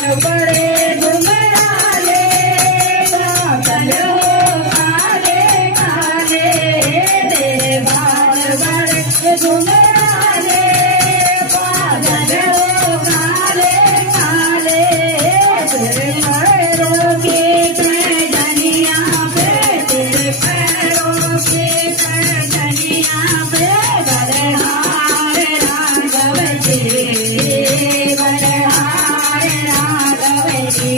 बड़े घुमराले बादल हो काले काले तेरे बाल बड़े घुमराले बादल हो काले काले तेरे पैरों की पैजनियां पे तेरे पैरों की पैजनियां पे बड़े हार राघव जी बड़े हार राघव जी